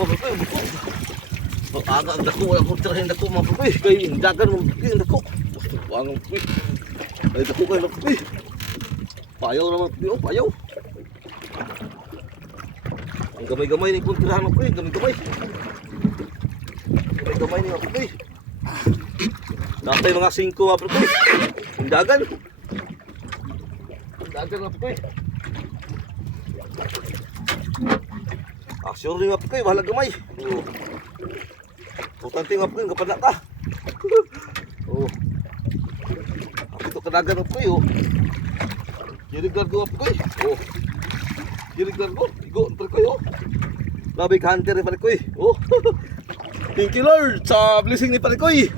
mga papoy. Aga ang dako, wala kong tirahin dako mga papoy. Kaya dagan mga papoy ang dako. Buang mga papoy. Ay dako kayo mga papoy. Payaw na mga papoy, oh payaw. Ang gamay-gamay ni kong tirahan mga papoy, gamay-gamay. Gamay-gamay ni mga papoy. Natay mga 5 mga papoy. Ang dagan. Ang dagan mga papoy. Sure rin mga papoy, bahala gamay. Putante mga papoy, kapada ka. Ito kadagan mga papoy. Kirig largo mga papoy. Kirig largo, igo ang papoy. Labig hunter ni Parikoy. Thank you Lord sa blessing ni Parikoy.